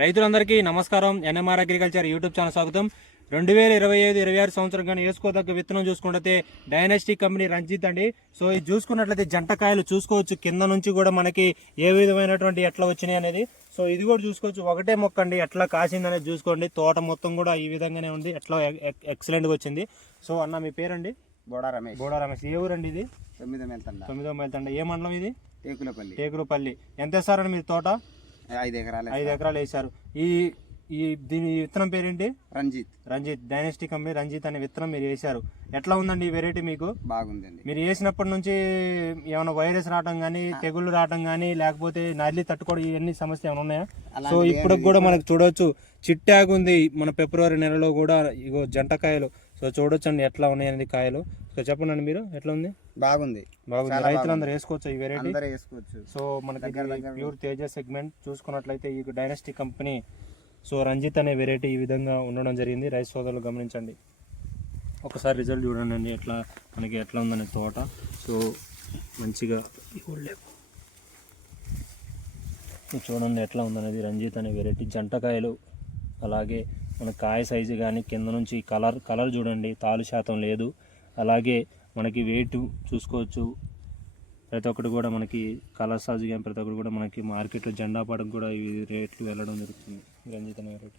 రైతులందరికీ నమస్కారం. NMR agriculture YouTube channel స్వాగతం. 2025-26 సంవత్సరం కానీ వేసుకోదగ్గ విత్తనం చూసుకుంటే డైనాస్టీ కంపెనీ రంజిత్ అండి. సో ఇది చూసుకున్నట్లయితే జంటకాయలు చూసుకోవచ్చు, కింద నుంచి కూడా మనకి ఏ విధమైనటువంటి ఎట్లా వచ్చినాయి అనేది. సో ఇది కూడా చూసుకోవచ్చు, ఒకటే మొక్క అండి ఎట్లా కాసింది అనేది చూసుకోండి. తోట మొత్తం కూడా ఈ విధంగానే ఉంది, ఎట్లా ఎక్సలెంట్గా వచ్చింది. సో అన్న మీ పేరండి? బోడా రమేష్. ఏ ఊరండి ఇది? 9వ మైల్తండ. ఏ మండలం ఇది? టేకులపల్లి. ఎంత వేస్తారండి మీరు తోట? 5 ఎకరాలు. 5 ఎకరాలు వేశారు. దీని విత్తనం పేరేంటి? రంజిత్ డైనాస్టీ కంపెనీ రంజిత్ అనే విత్తనం మీరు వేశారు. ఎట్లా ఉందండి ఈ వెరైటీ? మీకు బాగుందండి. మీరు వేసినప్పటి నుంచి ఏమైనా వైరస్ రావడం కానీ, తెగుళ్ళు రావడం కానీ, లేకపోతే నల్లి తట్టుకోవడం ఇవన్నీ సమస్య ఏమైనా ఉన్నాయా? సో ఇప్పుడు కూడా మనకు చూడవచ్చు, చిట్టాగు ఉంది మన ఫిబ్రవరి నెలలో కూడా. ఇగో జంటకాయలు. సో చూడొచ్చండి ఎట్లా ఉన్నాయి అనేది కాయలు. సో చెప్పండి మీరు, ఎట్లా ఉంది? బాగుంది. రైతులందరూ వేసుకోవచ్చు ఈ వెరైటీ. వేసుకోవచ్చు. సో మనకి ప్యూర్ తేజ సెగ్మెంట్ చూసుకున్నట్లయితే ఈ డైనాస్టీ కంపెనీ సో రంజిత్ అనే వెరైటీ ఈ విధంగా ఉండడం జరిగింది. రైతు సోదరులు గమనించండి, ఒకసారి రిజల్ట్ చూడండి అండి ఎట్లా మనకి ఎట్లా ఉందనే తోట. సో మంచిగా చూడండి ఎట్లా ఉందనేది రంజిత్ అనే వెరైటీ. జంటకాయలు, అలాగే మన కాయ సైజు కానీ, కింద నుంచి కలర్ చూడండి, తాలు శాతం లేదు. అలాగే మనకి వెయిట్ చూసుకోవచ్చు. ప్రతి ఒక్కటి కూడా మనకి కలర్ సాజు కానీ ప్రతి ఒక్కటి కూడా మనకి మార్కెట్లో జెండా పాటకు కూడా ఈ రేట్లు వెళ్ళడం జరుగుతుంది రంజిత్ అనే రేటు.